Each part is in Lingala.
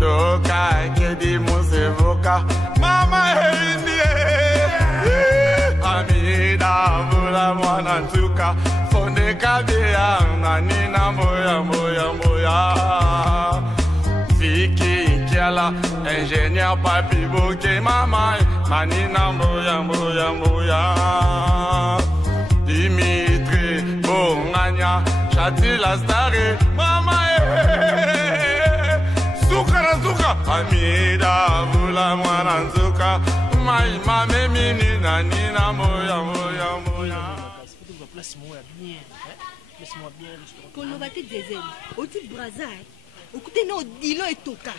Doka kedi musevoka mama hindi amida vula mwana ntuka fonde kabia nanina moya moya moya Viki kiala ingénieur papi boke mama manina moya moya moya Dimitri Bonganya Chatila Stare mama Zuka Amida vula mwana nzuka mai mame minina nina moya moya moya Place-moi bien, place-moi bien. Kolobate diesel, oti braza, okute no dilo etoka.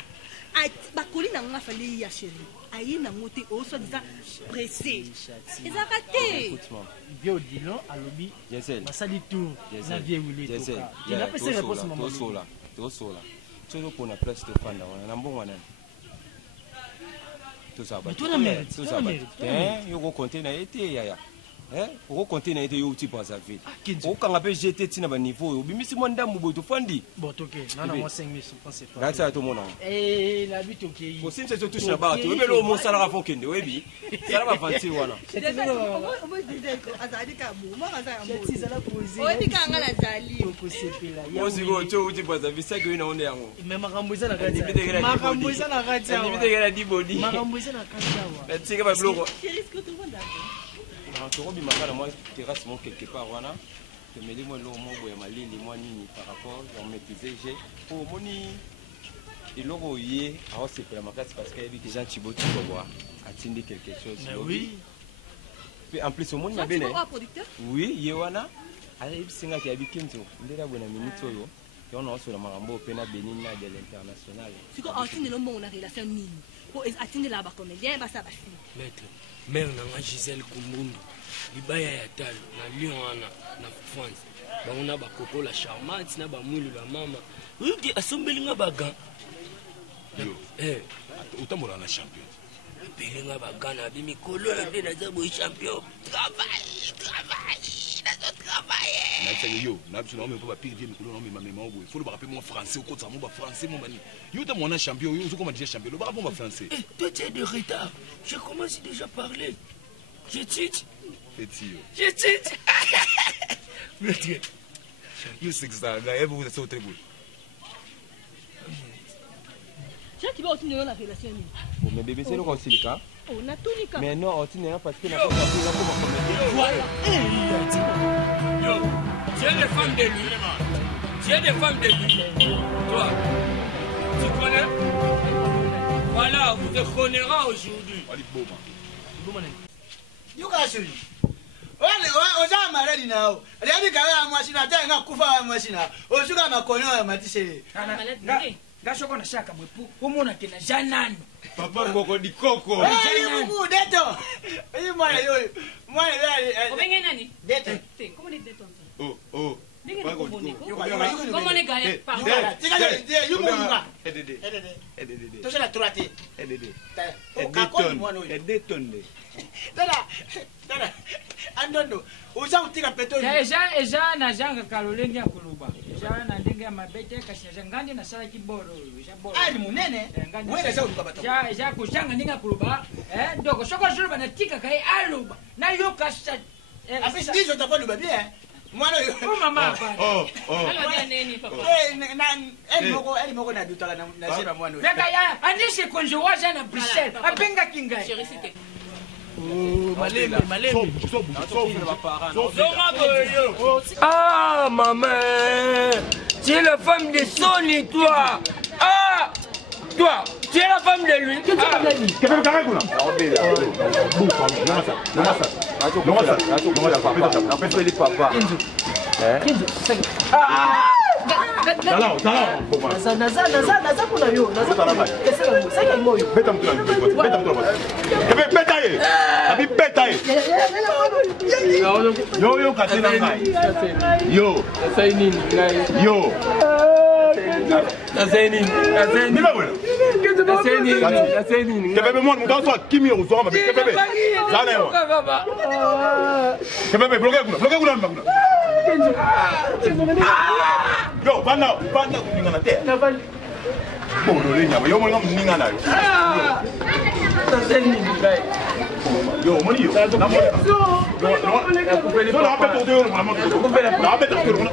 Bakoli na nga fali ya chérie. Aye na ngote o so disa pressé. Ezakate. Écoute-moi. Bien au dilo alobi. Masali tout. Na vie wili toka. Il a passé la pause maman. Tosola. Tolo pona place to fanda wana na mbongo nani. Tout ça ba. Tout na mérite. Tout ça ba. Yo go compter na été yaya. Au continent de yo type za ville. Au quand appelle GT tina ba niveau yo bimisi mwanda mubo to fandi. Bon OK, non moi 5000 je pense pas. Là ça tout mon nom. La but OK. Au sim c'est tout na ba to be lo mo sala ra fokende webi. Sala ba fanti wana. On va dire que azali ka mo, moi azali mo. C'est ça la poésie. On dit kanga la zali. Ko sepela. Mo sigo to type za ville ça que ina onde yango. Mais makambuza na kati. Makambuza na kati. Ndibite gara di body. Makambuza na kati wa. Mais c'est que ba bloko. Risque tout le monde. Torobi makala moi terrasse mon quelque part wana que me limo lo mo boya malili moi nini par rapport on maîtriser j'ai pour moni et logo yé a c'est pour la makasi parce qu'il y a des gens Chiboti pour voir atteindre quelque chose. Mais oui. Puis en plus au monde ma bene. Oui, yewana allez singa ki abikinzo ndera bona minute oyo et on a aussi la marambo pena benina de l'international. Siko atteindre le monde na relation nini pour atteindre la ba comédien ba ça ba fille. Maître mère nanga Gisèle Kumbundu libaya ya talo na lion wana na France bangona bakoko la charmante na bamwilu la mama uki asombelinga baga yo utambola na champion belinga baga na bimikolo be na zabo champion travail na tsayo yo na biso na me pa pire mikolo na me mama obo faut le rappeler moi français au côté moi français mon mani yo ta mona champion yo comment dire champion le ba bon français toi tu es de retard je commence déjà à parler je tite petit je tite yo c'est ça gars et vous êtes au très beau tu vas continuer la relation ni bon mais bébé c'est le consilika on a tout nika mais non on tient parce que la comme voilà yo tu es des femmes de lui tu es des femmes de lui toi tu connais voilà vous te connaîtra aujourd'hui allez boma you guys oza maladi nao aliabi kala mwashina tanga kufa mwashina osuka makonyo ya matise Gasho na shaka mwepu umona tena janano papa ngoko dikoko mungu deto hii mwana yoyo mwana yale Omenge nani deto comment dit deto oh comment ne gagne pas tika yo munga edede to sala troate edede edetonde tala andondo uza utika peto eja na janga kalolenge ya kuluba eja na ndenge ya mabete kasi eja ngandi na sala kiboro eja boro ali munene wewe za utuka eja kushanga ndenge ya kuluba ndoko soko julu bana tika kai aluba na yo kasha apesi dizo takuwa luba bien mwana yo mama hapa alors nini papa eli moko na dutala na zera mwana yo beka ya andishe konjo waja na Bruxelles apenga kingai chérie c'était Maleme. Ah, maman, tu es la femme de Sony, toi. Ah, toi, tu es la femme de lui. Qu'est-ce que tu as dit? Naza kuna yo, naza kuna yo. Sasa moyo. beta abi beta yo katina ngai yo Sai nini ngai? yo Sai nini? ni ba wena Sai nini? kebebe mon muta so kimi o so ma be kebebe zana yo kebebe bloqué kuna mbakuna Yo, bana kuninga na te. Bolo le nyama, yo mo kuninga na yo. Yo, moni yo. Na mo. No, na peto de yo, na mo. Na peto de yo.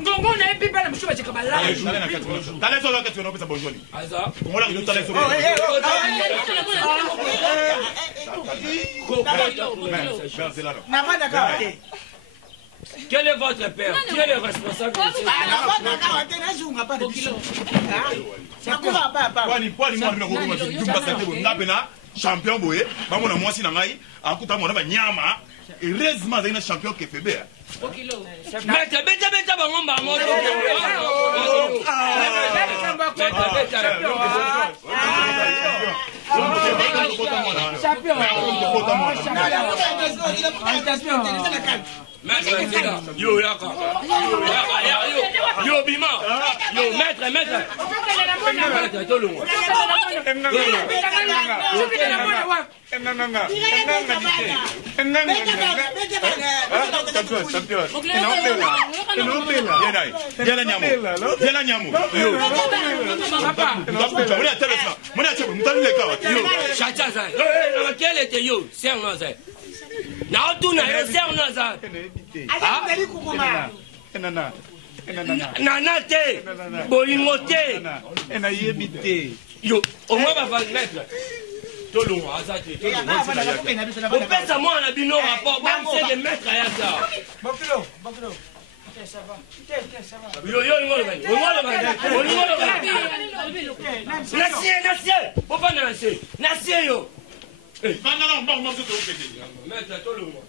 Ngongo na epi bana mshuba chikabala. Tale solo que tu no pesa bonjoli. Aza. Como la que tale solo. Quel est votre père? Qui est le responsable de ce champion boye, bamona mwasi na ngai, akuta mona ba nyama, heureusement za ina champion kefebe. Mete beta bango bango. Yo yaka. Yo bima. Yo maître. Quel était yo? Nana te, bolingo te, yo, au moins va mettre. Tolongo, azate, tolongo. Opesa moi na bino rapport, même c'est de mettre à yasa. Bokilo. Ça va. Yo, ngolo bani. Nasie. Papa nasie yo. Mettre tolongo.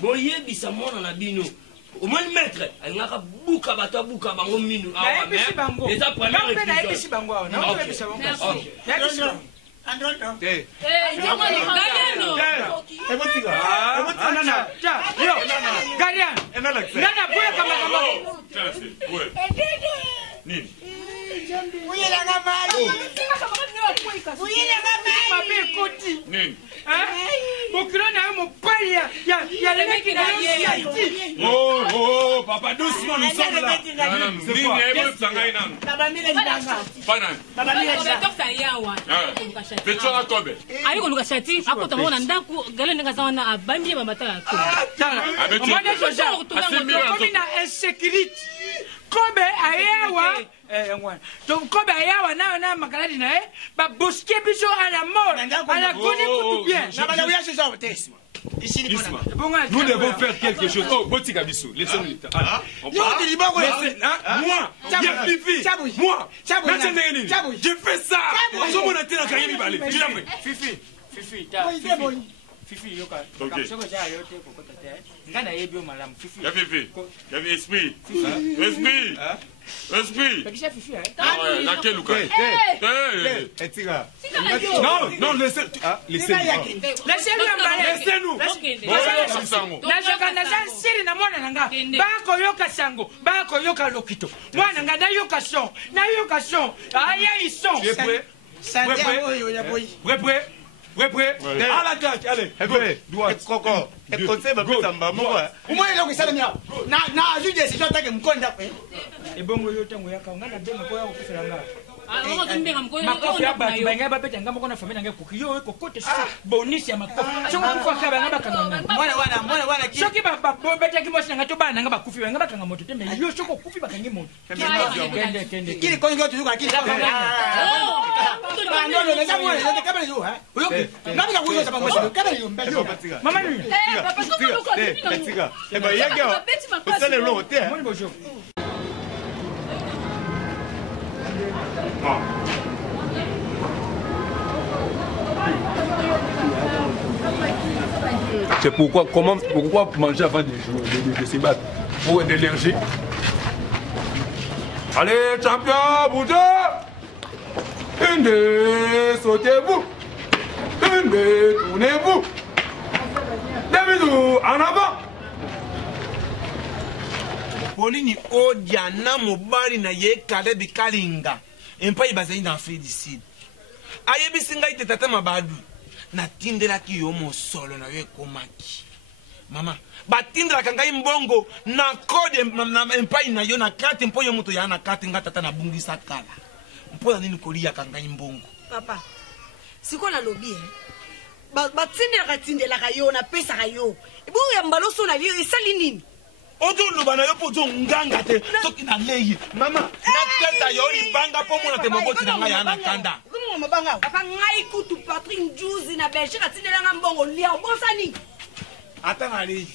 boyebisa mwana na bino omoni maître alingaka buka bato buka bango minu eza première Oh, papa, doucement, nous sommes là. Kobe ayawa Kobe ayawa na makaladi na ba bousquer biso à la mort à la connaît tout bien. Nous devons faire quelque chose. Oh, Botika Bissou, laissez-nous le temps. Moi, je fais ça. Fifi, yoka. Ngana yebio malamu Fifi. Ya Fifi. Ya esprit. Esprit. Fifi. Laquelle Luka? Non, laissez-nous. Siri na mwana nanga. Bako yoka sango, bako yoka lokito. Mwana nanga na yoka son. Aya ison. Prêt. À la gage, allez. Droite. Coco. Et conseil va plus en bas. Moi, il a que ça le mien. Na, juste des gens qui me connaissent. Et bon, yo tango ya kanga na demo ko ya ko fela nga. Makofi ya batu benga ba pete ngamba kona famille nanga kuki yo ko kote sa bonus ya makofi. Chongo kwa ka banga bakanga. Mwana choki ba bete ki mosi nanga to bana nga bakufi benga bakanga moto tembe yo choko kufi bakangi moto. Kende. Kili kongo tu ka kili. C'est pourquoi manger avant de se battre? Pour de l'énergie. Allez, champion, bougez! Une de sautez-vous. Une de tournez-vous. Des bisous en avant. Polini Odiana Mobali na ye kade bikalinga. Empa ibazai na Afrique du Sud. Ayebi singa ite tata mabadu. Na tindela ki yo mo solo na ye komaki. Mama, batindela kangai mbongo na kode na empa ina yo na kati mpo yo muto ya na kati ngata tata na bungisa kala. Mpo nini kolia kangai mbongo. Papa, siko na lobby batindela kayo na pesa kayo. Ibu ya mbaloso na yo isali nini? Ojo lubana yo poto nganga te soki na leyi mama na teta yo libanga po mona te moboti na ngai ana kanda kumu mabanga papa ngai kutu Patrick Juzi na Belgique atindela nga mbongo lia obosani ata na leyi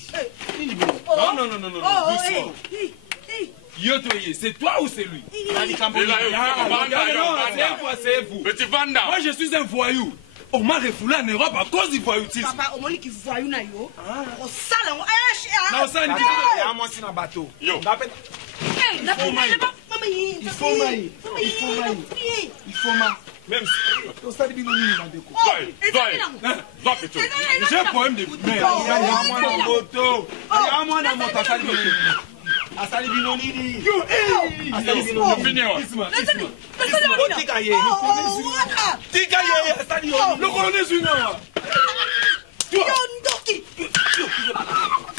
Non doucement. Yo c'est toi ou c'est lui? C'est vous. Petit Vanda. Moi je suis un voyou. On m'a refoulé en Europe à cause du voyoutisme. Papa, au moins qui voyou na yo. Au salon, non, ça dit à moi c'est un bateau. Yo. Il faut même si ça dit binoni na deko. J'ai un problème de merde. Ya moi na moto ça dit asali binoni. Asali binoni. Fini. Tika ye asali yo. Le colonel Zuna.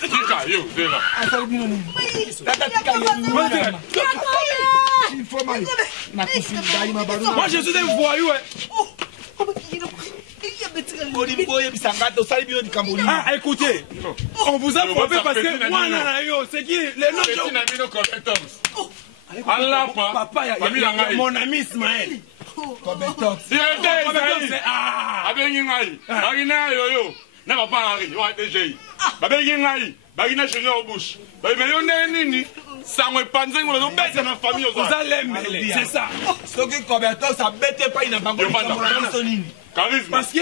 Tika yo, c'est là. Asali binoni. Il faut mal. Moi je suis un voyou. Ah, écoutez, on vous a frappé parce que moi, c'est qui les noms papa, mon ami Ismaël. C'est ça. Parce que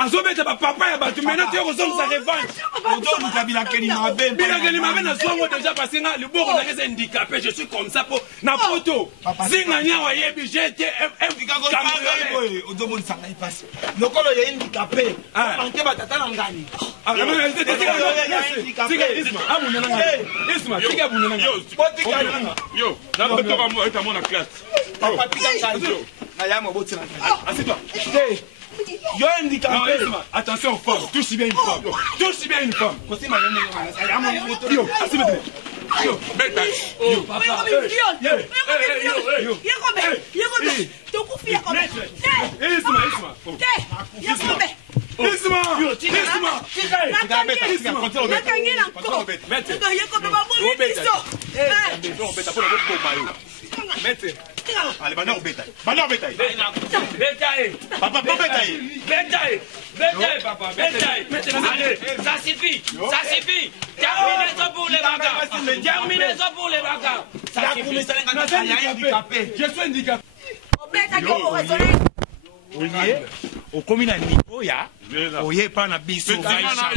azobeta papa ya batu maintenant tu ressemble sa revanche. Odo kabila kelima ben. Bila kelima ben na songo déjà parce que le boko na kese handicapé, je suis comme ça pour na poto. Zinganya wa yebi j'étais un odo mon sanga ipasse. Lokolo ya handicapé. Anke batata na ngani. Yo, na boto ba mo eta mona classe. Papa tika yo. Aya mo botina. Assieds-toi. Yo handicapé. Attention aux femmes, touche bien une femme. Touche bien une femme. Yo, yo, beta. Yo, papa. Allez, maintenant au bétail. Papa, pas bétail. Bétail, papa, bétail. Allez, ça suffit. Terminaison pour les bagarres. Terminaison pour les bagarres. Ça suffit. Je suis handicapé. Oye, okomi na niveau ya. Oye pa na biso baisha.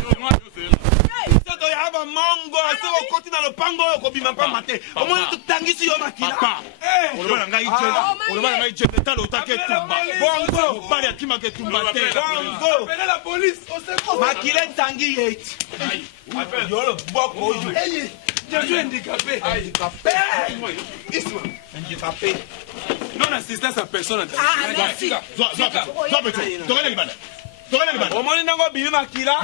Toto ya ba mango, aso okoti na lopango okobima pa mate. Omoni tutangisi yo makila. Oloba ngai je talo take tumba. Bongo, bali akima ke tumba te. Bongo. Appelez la police, on se trouve. Makile tangi yet. Yo boko yo. Je suis handicapé. Handicapé. Non-assistance à personne. Omoni nango bibi makila.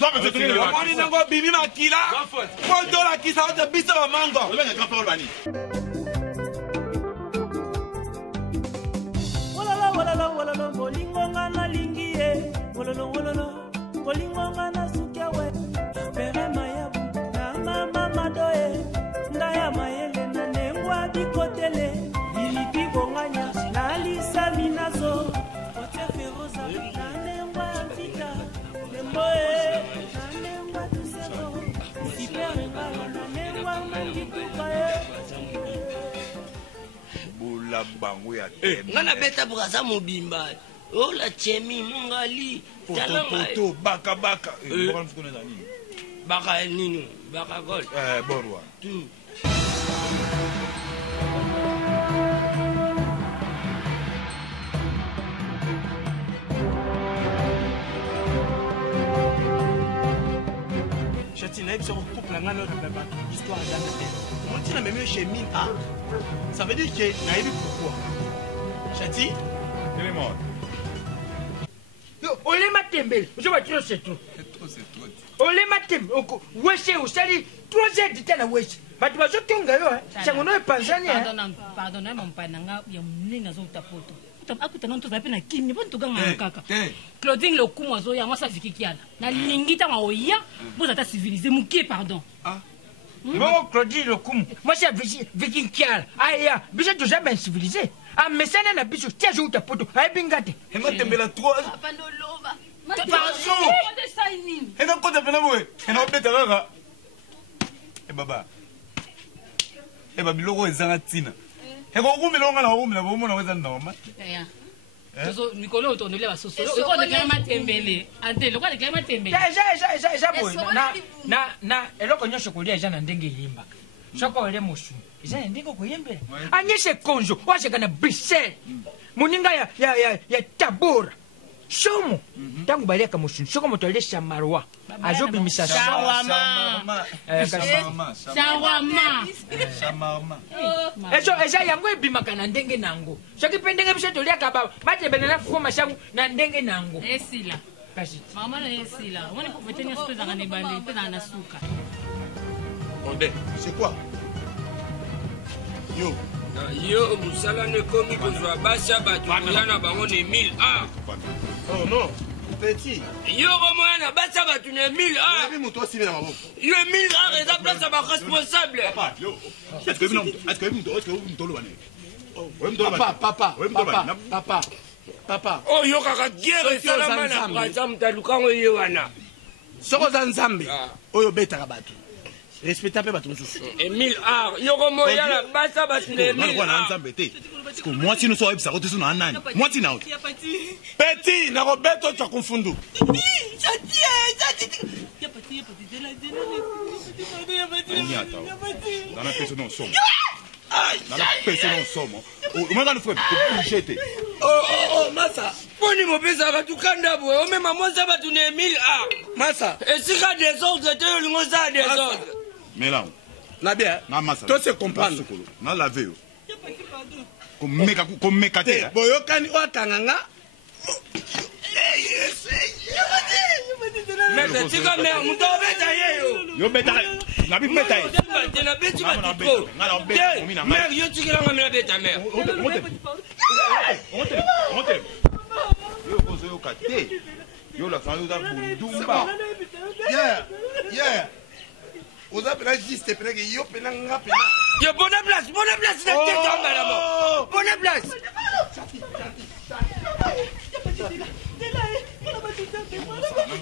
Omoni nango bibi makila. Foto la kisa ote biso ba mango. Wololo bolingo ngana lingi ye. Wololo bolingo ngana sukia we. Pere mayabu na mama doye. Ndaya mayele na nengwa bikotele. Ilipi bonganya na lisa mina. la bango ya ngana beta braza mobimba oh la chemi mungali poto baka baka baka nini baka gol borwa Chati naïf sur un couple là l'histoire on dit la même chez Mine A. Ça veut dire que naïf pourquoi Chati élément yo olema tembele je vois trop c'est trop olema tembele oko wese usali 3 heures tena wese batu bazotonga yo chango no epanzania pardon mon pananga ya mninga zo tapoto akutana nto zape na kimi bo ntokanga kaka Claudine le kumo zo ya mwasa vikikiana na lingita ma oya bo zata civiliser mukie pardon bon Claudine le kumo moi c'est vikikiana aya biso to jamais civilisé a mesana na biso tia zo tapoto ay bingate e matembela 3 papa no lova pardon e non konta pena boy e non beta kaka e baba e babiloko ezanga tina e ko kumilonga na kumila bo mona weza ndoma ya Tozo Nicolo tonole ba soso. Ko de kama tembele. Ante lo kwa de kama tembele. Ja boy. Na eloko nyosho kulia jana ndenge yimba. Shoko ole mushu. Jana ndenge ko yembela. Anyeshe konjo, washe kana Bruxelles. Muninga ya Tabora. Shomo. Tangu baleka mushu. Shoko motolesha marwa. Ajobi misasa. Shawarma. Eja yango ebimaka na ndenge nango. Soki pendenge biso tolia kaba, matebele na fuma shangu na ndenge nango. Esila. Kashi. Mama na esila. Wani ko vetenya sto za ngane bande, pe na suka. Onde, c'est quoi? Yo, musala ne komi kozwa basha batu yana bango ne 1000 A. Oh non. Petit. Yo moyana basa batu ne 1000 A. Yo 1000 A reza place ba responsable. Papa, yo. Est-ce que vous tolo bane? Papa. Oh yo kaka guerre salama na braza mtalukango ye wana. Soko za nzambe. Oyo betaka batu. Respecta pe batu mosusu. 1000 A. Yo moyana basa batu ne 1000 A. Nzambe te. Parce que moi si nous sommes ça rote na nani. Moi si na. Petit na Roberto cha kumfundu. Dans la personne en somme. Dans la personne en somme. Au moins nous faut jeter. Oh massa. Poni mo pesa ba tukanda bo. O même moi ça va tourner 1000 A. Massa. Et si ka des autres te lingo ça des autres. Mais là. Na bien. Na massa. Toi c'est comprendre. Na laver. Comme mekate. Boyokani wakanganga. Mais tu comme mère, mon dos beta yo. Yo beta. Na bi beta. Na beta ba trop. Mère yo tu kila ngamela beta mère. Monte. Yo kozo yo kate. Yo la famille da bundumba. Yeah. Oza pena juste pena que yo pena nga pena. Yo bonne place na tête en bas là-bas. Bonne place.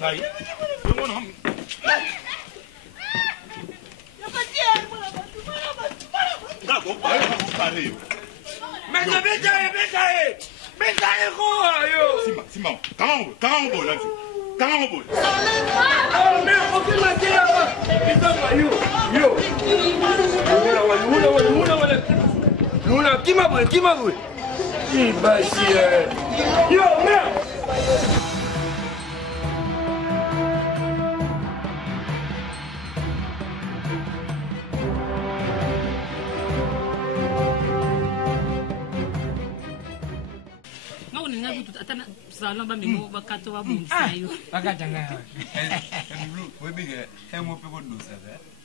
Ngai. Simon. Caramba là. Caramba. Oh mais on fait la télé. Yo. Luna, qui m'a brûlé? Yo, merde. Atana salon ba mimo bakato wa bumsayo. Bakatanga. Webige, hemo pe ko dosa.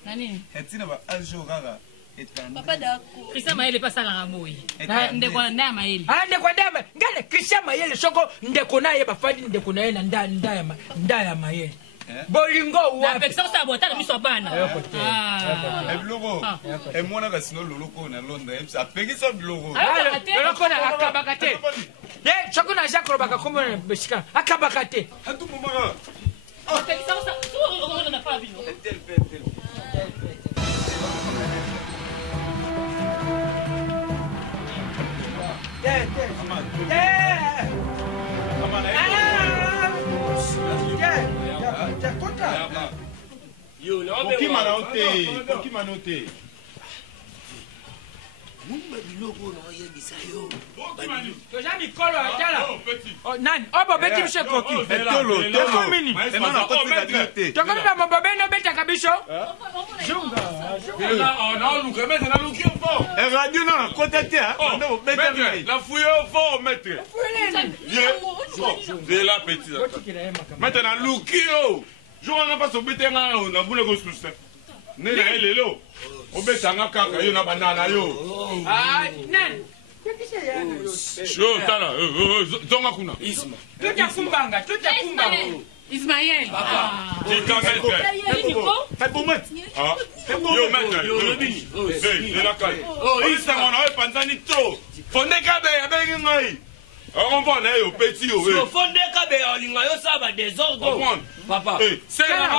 Nani? Etina ba ajo gaga. Papa dako. Christian Mayele pasa la moyi. Ndeko na Mayele. Ndeko ndama. Ngale Christian Mayele soko ndeko naye bafadi ndeko naye na ndaya Mayele. Bolingo wa. Na pekisa sa botala miso bana. Ebloko. Emona ka sino loloko na Londres. Apekisa bloko. Loloko na akabakate. Soko na Jacques Robaka komo beshika. Akabakate. Hatu mumara. Pekisa sa so na pa bilo. manote. Mumba biloko na yebisa yo. Toja mikolo atala. Nani? Obo beti biso koki. Tolo. Mini. Tokomi ba mobo beno beta kabiso. Junga. Non, Luca, mais na Luca fort. Radio na côté te hein. Non, maître. La fouille fort, maître. De la petite. Maintenant Luca. Je n'ai pas sobité na boule ko susse. Ne na lelo. Obetanga kaka yo na banana yo. Ah, nan. Yo tala, zonga kuna. Isma. Tuta kumbanga. Ismaël. Yo maître. Yo la kai. Oh, isa mona panzani to. Fondeka be abengi ngai. On va aller au petit au so fondeka be olinga yo saba désordre. Papa. C'est là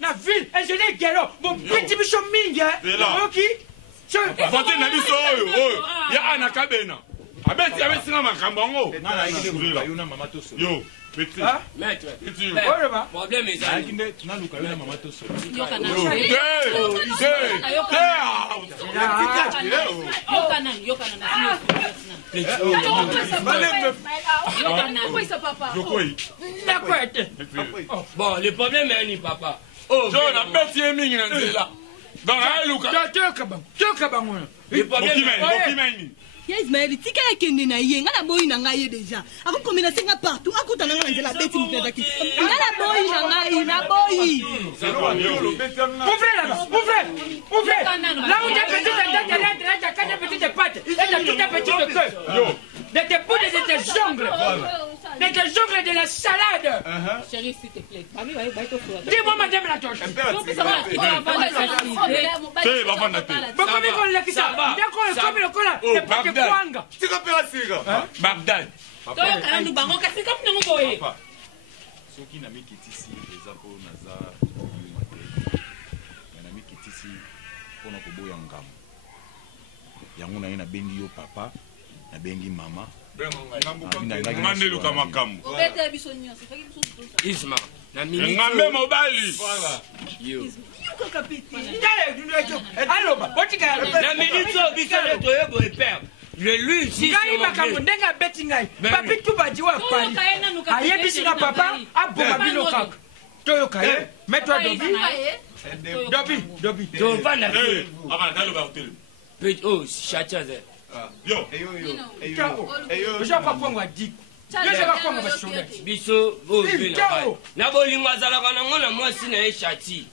na ville, ingénieur Gallo. Mon petit bichon mingi hein. OK? Fonte na biso oyo. Ya anaka bena. Abeti na makambo ngo. Yo. Petit. Maître. Petit. Problème est là. na luka yo na mama to so. Bon, le problème est ni papa. Oh, John a petit mingi na nzela. Dans la luka. Toka bango. Le problème est ya Ismaël tika ekende na ye nga na boyi na ngai déjà akokomena senga partout akutana nga nzela beti mutazaki nga na boyi na ngai na boyi ouvrez là où des petites pattes et de toutes petites queues de tes poudres et de tes jongles de la salade. Chérie, s'il te plaît. Dis-moi, madame la toche. Bagdad. Soki na mikitisi eza po naza na mikitisi pona koboya ngamo. Yango na ye na bengi yo papa, na bengi mama. Mandeluka makambo. Isma. Ngambe mobali. Yo. Aloba, otika. Na minute obisale toyebo epère. Je lui insiste. Ngai makambo ndenga beti ngai. Papi tubaji wa pali. Ayebisi na papa aboma bino kaka. Toyoka ye. Mets-toi Dobi. Dovana. Avant d'aloba hotel. Oh, chachaze. Yo. Je pas prendre dik. Je vais pas prendre chaussette. Biso na bolingo azalaka nango na mwasi na ye chati.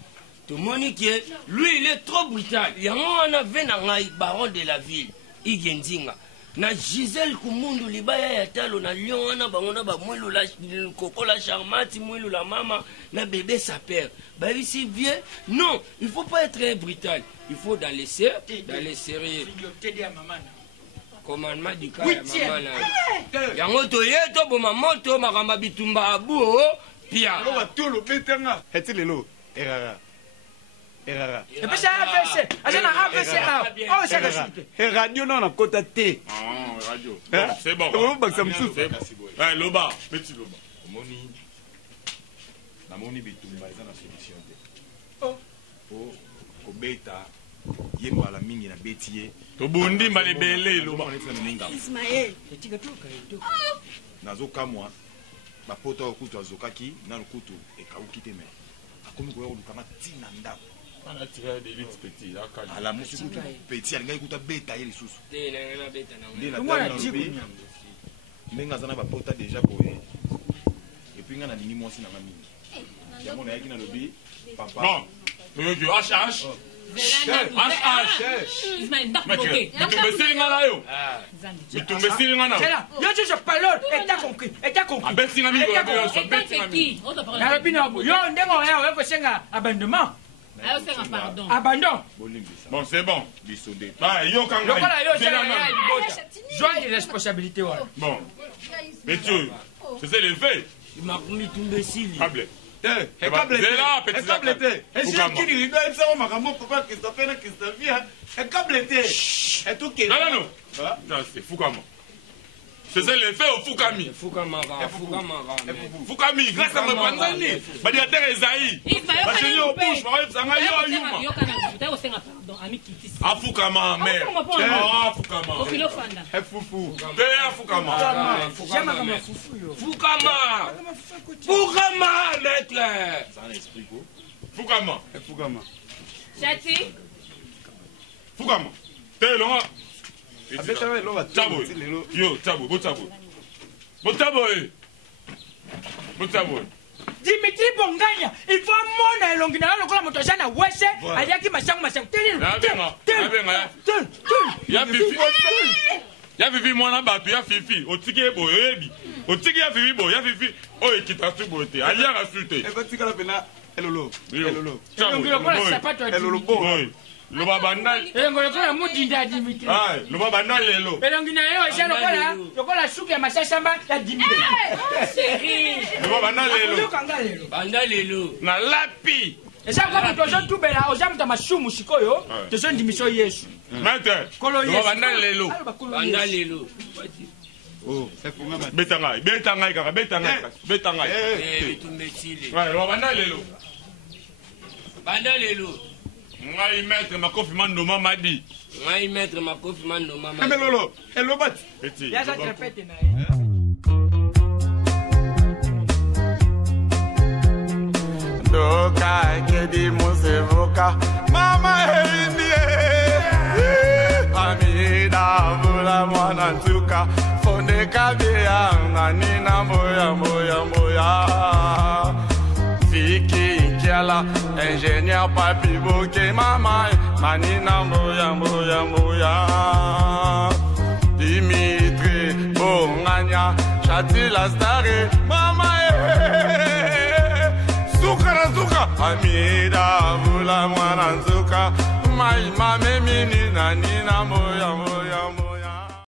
Tomoni que lui il est trop brutal. Yango wana ve na ngai baron de la ville. Igendinga. Na Gisèle Kumundu libaya ya talo na lion wana bango na ba mwelu la kokola charmante mwelu la mama na bébé sa père. Bah ici vieux. Non, il faut pas être brutal. Il faut dans les sérieux. Commandement du cas ya mama na. Yango to yeto bo mamoto makamba bitumba abu pia. Lo batolo betenga. Etilelo. Erara. Et puis c'est AVC. Agena AVC. Oh, c'est ça. Radio non na kota te. Ah, radio. C'est bon. On va samsu. Eh, Loba, petit Loba. Moni. Na moni bitumba eza na solution te. Oh. Po kobeta yemba la mingi na betie. To bundi malebele Loba. Ismaël. Nazo kamwa. Ba poto okutu azokaki na lukutu ekauki te me. Akomi ko yoko kama tina ndako. On a tiré des vite petits, là, quand à la musique petit, elle a bêta et les sous. Menga zana ba pota déjà boye. Et puis ngana nini moi si na mami. Ya mona yaki na lobi papa. Bon. Yo HH. Ismaël ndak bloqué. Tu me sais ngana yo. Tu me sais ngana. C'est là. Yo je parle et t'as compris. Ah ben si ngami go. Qui? Na rabina bo. Yo ndengo ya ko senga abandonnement. Pardon. Abandon. Bon, c'est bon. Joie de responsabilité. Bon. Mais tu, c'est les faits. Il m'a mis tout imbécile. Câble. C'est là, petit câble. Et si qui dit, il doit être ça, on m'a dit, papa, Christophe, et câble. Et tout qui est. Non. Non, c'est fou comment. faisait l'effet au Fukami. Fukami, grâce à ma panzani. Badiateur Esaïe. Bacheli au bouche, Sanga yo yuma. Afukama, mère. Afukama. Fufu. Afukama. Fukama, maître. Fukama. Chati. Fukama. T'es loin. Tabo. Yo, tabo, botabo. Botabo, Botabo. Dimitri Bonganya, il faut mon elongi na lokola moto jana wese, aliaki machangu. Ya fifi mwana batu ya fifi, otiki ebo yebi. Otiki ya fifi bo, ya fifi. Oye kitatu bote, alia rasute. Eko tika la pena elolo. Elolo. Elongi lokola sapato ya Dimitri. Loba bandali. Elongi lokola mudinda Dimitri. Ai, loba bandali lelo. Elongi na yo esa lokola suki ya mashashamba ya Dimitri. Chérie. Loba bandali lelo. Bandali lelo. Na lapi. Esa kwa mtu ozotubela ozamuta mashumu sikoyo, tezo ndimisho Yesu. Maître. Loba bandali lelo. Bandali lelo. Oh, c'est pour moi. Betangai kaka, betangai. Bitumbetile. Ouais, loba bandali lelo. Bandali lelo. Ngai maître Makofi Mandoma Madi. Ngai maître Makofi Mandoma Madi. Mais lolo, hello bat. Petit. Ya ça répète na. Doka kedi musevoka mama endie. Amida vula mwana ntuka fonde kabia nina moya. Viki Kiala, ingénieur papi bouquet mama, manina moya. Dimitri Bonganya, Chati la stare, mama Zuka, Amida vula mwana nzuka, mai mame mini nina moya.